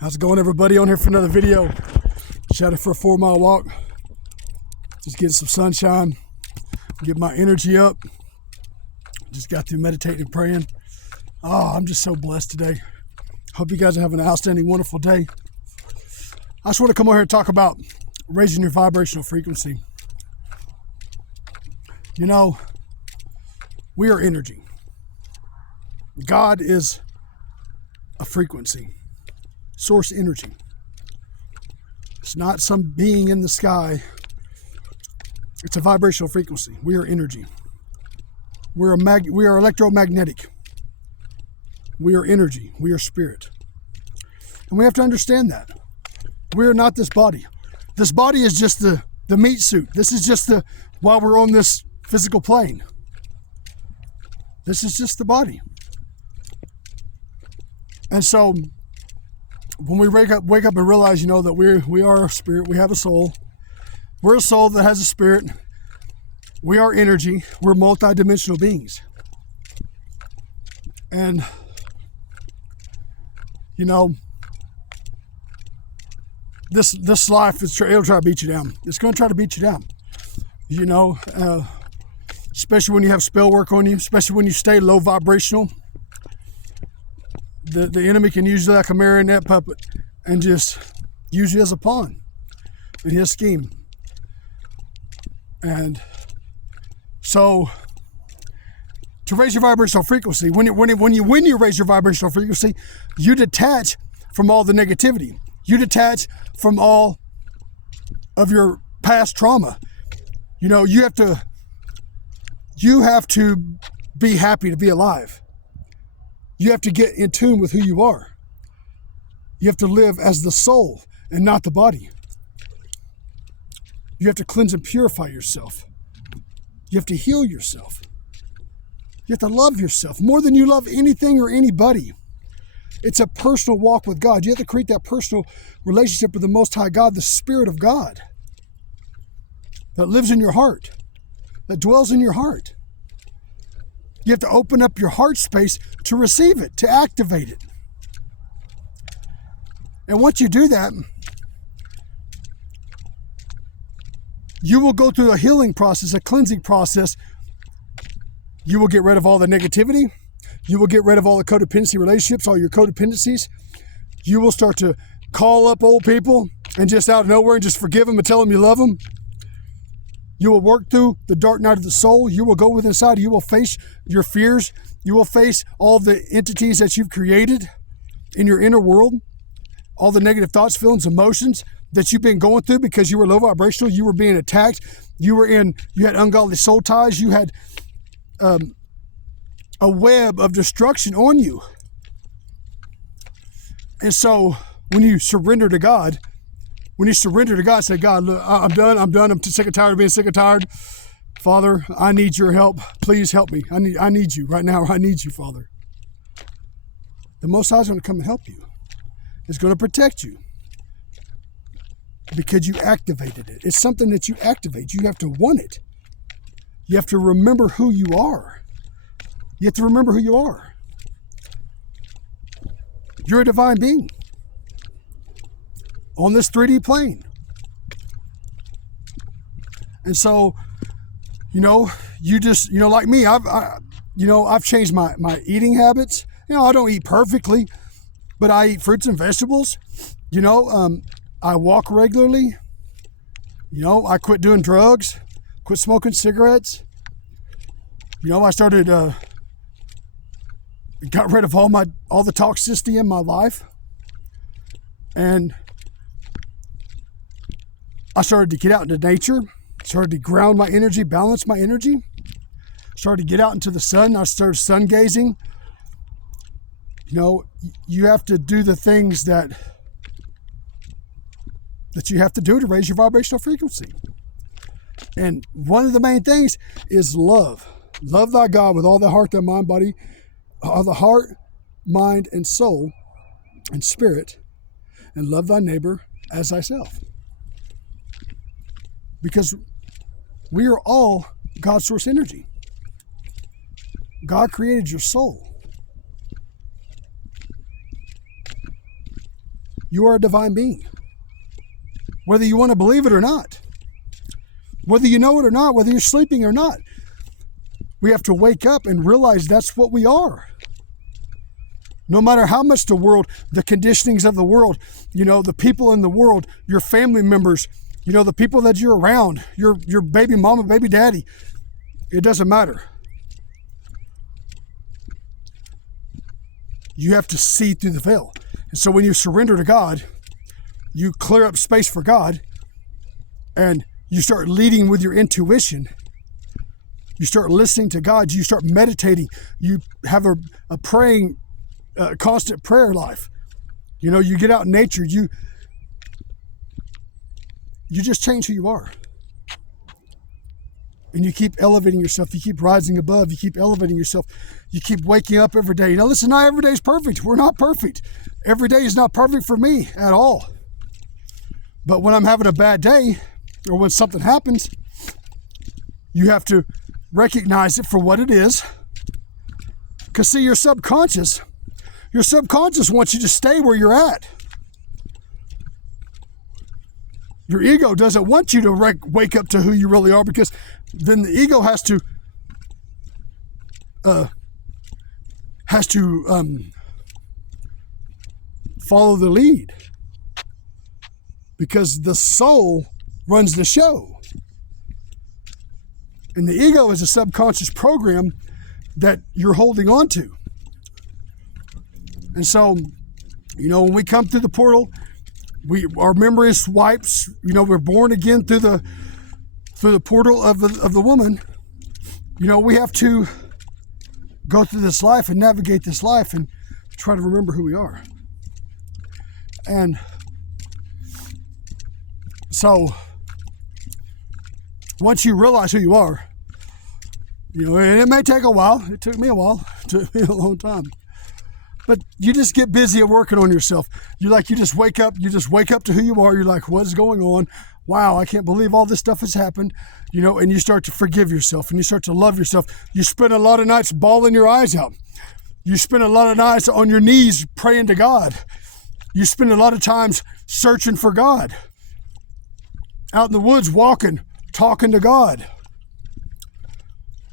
How's it going, everybody? On here for another video. Just out for a 4-mile walk. Just getting some sunshine. Get my energy up. Just got through meditating and praying. Oh, I'm just so blessed today. Hope you guys are having an outstanding, wonderful day. I just want to come over here and talk about raising your vibrational frequency. You know, we are energy. God is a frequency. Source energy. It's not some being in the sky. It's a vibrational frequency. We are energy. We are electromagnetic. We are energy. We are spirit. And we have to understand that. We are not this body. This body is just the meat suit. This is just while we're on this physical plane. This is just the body. And so when we wake up and realize, that we are a spirit, we have a soul. We're a soul that has a spirit. We are energy. We're multidimensional beings. And, this life, it'll try to beat you down. It's going to try to beat you down. Especially when you have spell work on you, especially when you stay low vibrational. The enemy can use you like a marionette puppet and just use you as a pawn in his scheme. And so, to raise your vibrational frequency, when you raise your vibrational frequency, you detach from all the negativity. You detach from all of your past trauma. You have to be happy to be alive. You have to get in tune with who you are. You have to live as the soul and not the body. You have to cleanse and purify yourself. You have to heal yourself. You have to love yourself more than you love anything or anybody. It's a personal walk with God. You have to create that personal relationship with the Most High God, the Spirit of God that lives in your heart, that dwells in your heart. You have to open up your heart space to receive it, to activate it. And once you do that, you will go through a healing process, a cleansing process. You will get rid of all the negativity. You will get rid of all the codependency relationships, all your codependencies. You will start to call up old people and just out of nowhere and just forgive them and tell them you love them. You will work through the dark night of the soul. You will go within inside. You will face your fears. You will face all the entities that you've created in your inner world, all the negative thoughts, feelings, emotions that you've been going through because you were low vibrational. You were being attacked. You had ungodly soul ties. You had a web of destruction on you. And so when you surrender to God, say, God, look, I'm done. I'm sick and tired of being sick and tired. Father, I need your help. Please help me. I need you right now. I need you, Father. The Most High is going to come and help you. It's going to protect you because you activated it. It's something that you activate. You have to want it. You have to remember who you are. You have to remember who you are. You're a divine being on this 3D plane. And so, you just, like me, I've changed my eating habits. I don't eat perfectly, but I eat fruits and vegetables. I walk regularly. I quit doing drugs, quit smoking cigarettes. I started, got rid of all the toxicity in my life. And I started to get out into nature, started to ground my energy, balance my energy, started to get out into the sun. I started sun gazing. You have to do the things that you have to do to raise your vibrational frequency. And one of the main things is love. Love thy God with all thy heart, thy mind, body, all the heart, mind, and soul, and spirit, and love thy neighbor as thyself. Because we are all God's source energy. God created your soul. You are a divine being. Whether you want to believe it or not, whether you know it or not, whether you're sleeping or not, we have to wake up and realize that's what we are. No matter how much the world, the conditionings of the world, the people in the world, your family members, the people that you're around, your baby mama, baby daddy, it doesn't matter. You have to see through the veil. And so when you surrender to God, you clear up space for God, and you start leading with your intuition. You start listening to God. You start meditating. You have a praying, constant prayer life. You get out in nature. You just change who you are. And you keep elevating yourself. You keep rising above. You keep elevating yourself. You keep waking up every day. Now listen, not every day is perfect. We're not perfect. Every day is not perfect for me at all. But when I'm having a bad day, or when something happens, you have to recognize it for what it is. Because see, your subconscious wants you to stay where you're at. Your ego doesn't want you to wake up to who you really are, because then the ego has to follow the lead, because the soul runs the show. And the ego is a subconscious program that you're holding on to. And so, when we come through the portal, our memory is swipes. We're born again through the portal of the woman. We have to go through this life and navigate this life and try to remember who we are. And so once you realize who you are, and it may take a while. It took me a while. It took me a long time. But you just get busy at working on yourself. You just wake up to who you are. You're like, what is going on? Wow, I can't believe all this stuff has happened. And you start to forgive yourself, and you start to love yourself. You spend a lot of nights bawling your eyes out. You spend a lot of nights on your knees praying to God. You spend a lot of times searching for God. Out in the woods walking, talking to God.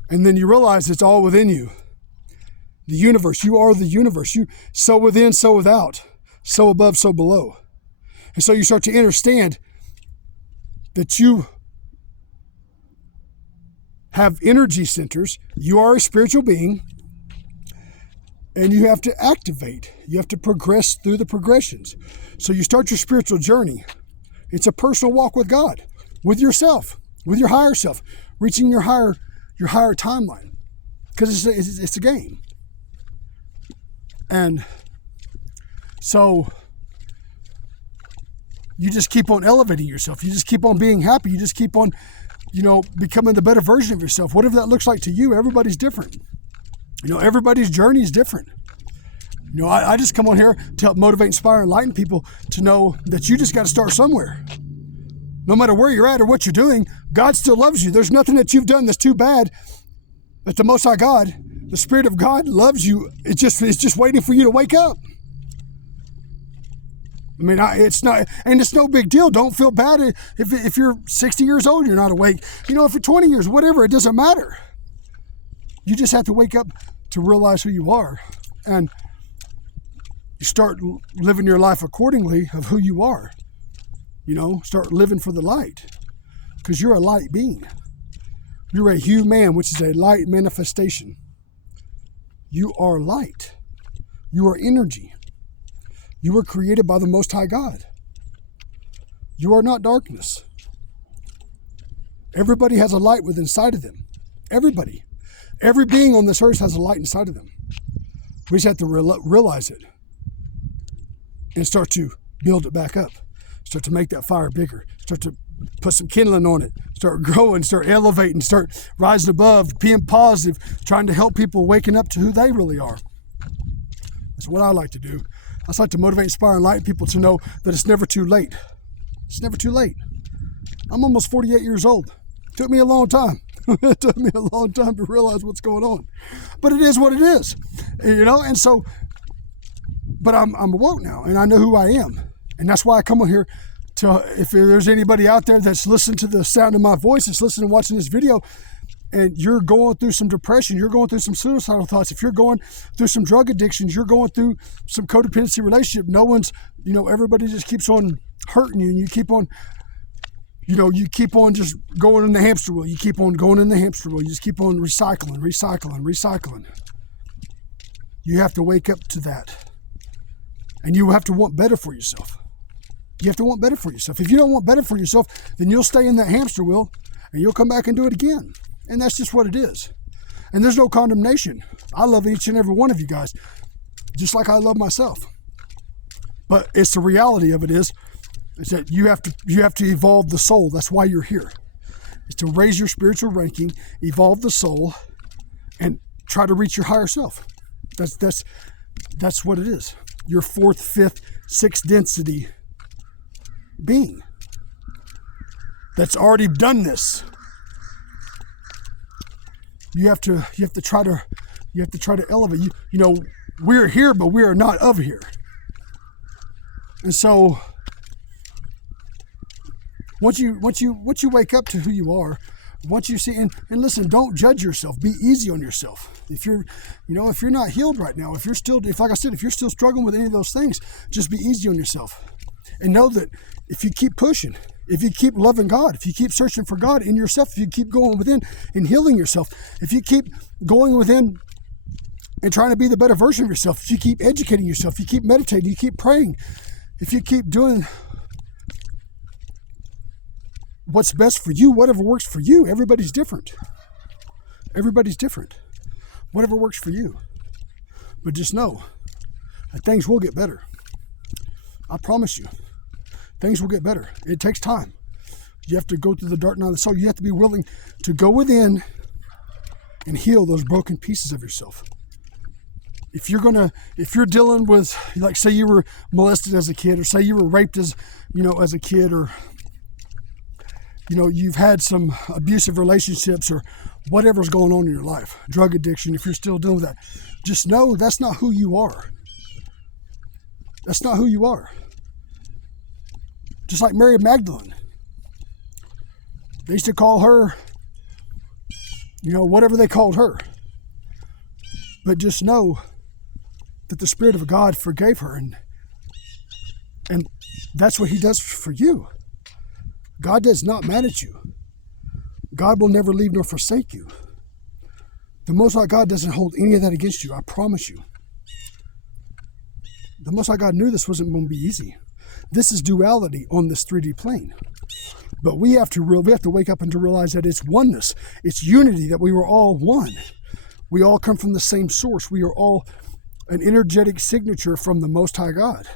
And then you realize it's all within you. The universe, you are the universe. You so within, so without, so above, so below. And so you start to understand that you have energy centers. You are a spiritual being, and you have to activate. You have to progress through the progressions. So you start your spiritual journey. It's a personal walk with God, with yourself, with your higher self, reaching your higher timeline, because it's a game. And so you just keep on elevating yourself. You just keep on being happy. You just keep on, becoming the better version of yourself. Whatever that looks like to you, everybody's different. Everybody's journey is different. I just come on here to help motivate, inspire, enlighten people to know that you just got to start somewhere. No matter where you're at or what you're doing, God still loves you. There's nothing that you've done that's too bad that the Most High God, the Spirit of God, loves you. It's just waiting for you to wake up. I mean, it's no big deal. Don't feel bad if you're 60 years old, you're not awake. If you're 20 years, whatever, it doesn't matter. You just have to wake up to realize who you are, and you start living your life accordingly of who you are. Start living for the light, because you're a light being. You're a human, which is a light manifestation. You are light. You are energy. You were created by the Most High God. You are not darkness. Everybody has a light within inside of them. Everybody. Every being on this earth has a light inside of them. We just have to realize it and start to build it back up. Start to make that fire bigger. Start to put some kindling on it. Start growing, start elevating, start rising above, being positive, trying to help people waking up to who they really are. That's what I like to do. I just like to motivate, inspire, and enlighten people to know that it's never too late. It's never too late. I'm almost 48 years old. It took me a long time. It took me a long time to realize what's going on. But it is what it is. And so, but I'm awoke now, and I know who I am. And that's why I come on here to, if there's anybody out there that's listening to the sound of my voice, that's listening and watching this video, and you're going through some depression, you're going through some suicidal thoughts, if you're going through some drug addictions, you're going through some codependency relationship, everybody just keeps on hurting you, and you keep on, you keep on just going in the hamster wheel. You keep on going in the hamster wheel. You just keep on recycling. You have to wake up to that. And you have to want better for yourself. You have to want better for yourself. If you don't want better for yourself, then you'll stay in that hamster wheel and you'll come back and do it again. And that's just what it is. And there's no condemnation. I love each and every one of you guys, just like I love myself. But it's the reality of it is that you have to evolve the soul. That's why you're here. It's to raise your spiritual ranking, evolve the soul, and try to reach your higher self. That's what it is. Your fourth, fifth, sixth density being that's already done this. You have to try to elevate. We're here, but we are not of here. And so once you wake up to who you are, once you see, and listen, don't judge yourself. Be easy on yourself. If you're not healed right now, if you're still struggling with any of those things, just be easy on yourself. And know that if you keep pushing, if you keep loving God, if you keep searching for God in yourself, if you keep going within and healing yourself, if you keep going within and trying to be the better version of yourself, if you keep educating yourself, you keep meditating, you keep praying, if you keep doing what's best for you, whatever works for you, everybody's different. Everybody's different. Whatever works for you. But just know that things will get better. I promise you. Things will get better. It takes time. You have to go through the dark night of the soul. You have to be willing to go within and heal those broken pieces of yourself. If you're dealing with, like, say you were molested as a kid, or say you were raped as a kid, or you've had some abusive relationships, or whatever's going on in your life, drug addiction, if you're still dealing with that, just know that's not who you are. That's not who you are. Just like Mary Magdalene. They used to call her, whatever they called her. But just know that the Spirit of God forgave her, and that's what He does for you. God does not mad at you. God will never leave nor forsake you. The Most High God doesn't hold any of that against you, I promise you. The Most High God knew this wasn't going to be easy. This is duality on this 3D plane. But we have to wake up and to realize that it's oneness. It's unity, that we were all one. We all come from the same source. We are all an energetic signature from the Most High God.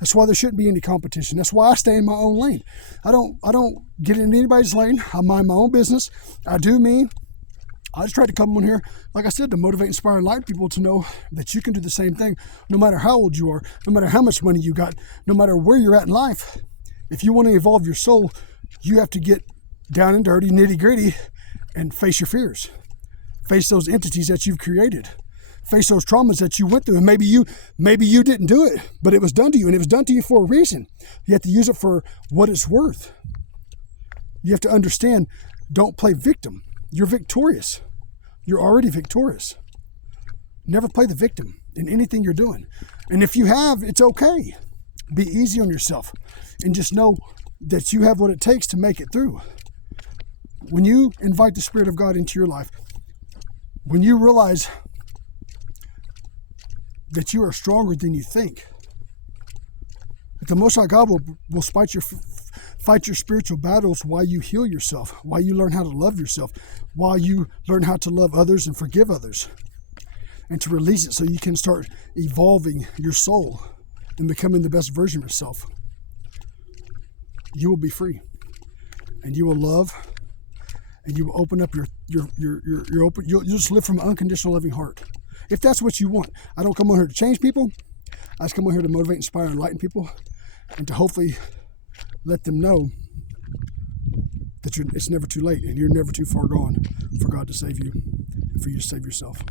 That's why there shouldn't be any competition. That's why I stay in my own lane. I don't get in anybody's lane. I mind my own business. I do me. I just try to come on here, like I said, to motivate, inspire, and enlighten people to know that you can do the same thing no matter how old you are, no matter how much money you got, no matter where you're at in life. If you want to evolve your soul, you have to get down and dirty, nitty gritty, and face your fears. Face those entities that you've created. Face those traumas that you went through. And maybe you didn't do it, but it was done to you, and it was done to you for a reason. You have to use it for what it's worth. You have to understand, don't play victim. You're victorious. You're already victorious. Never play the victim in anything you're doing. And if you have, it's okay. Be easy on yourself. And just know that you have what it takes to make it through. When you invite the Spirit of God into your life, when you realize that you are stronger than you think, that the Most High God will fight your spiritual battles while you heal yourself, while you learn how to love yourself, while you learn how to love others and forgive others, and to release it so you can start evolving your soul and becoming the best version of yourself. You will be free, and you will love, and you will open up you'll just live from an unconditional loving heart. If that's what you want. I don't come on here to change people. I just come on here to motivate, inspire, and enlighten people, and to hopefully let them know that it's never too late and you're never too far gone for God to save you and for you to save yourself.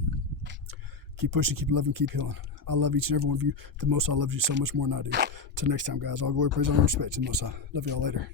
Keep pushing, keep loving, keep healing. I love each and every one of you. The Most High loves you so much more than I do. Till next time, guys. All glory, praise, honor, and respect to the Most High. Love y'all later.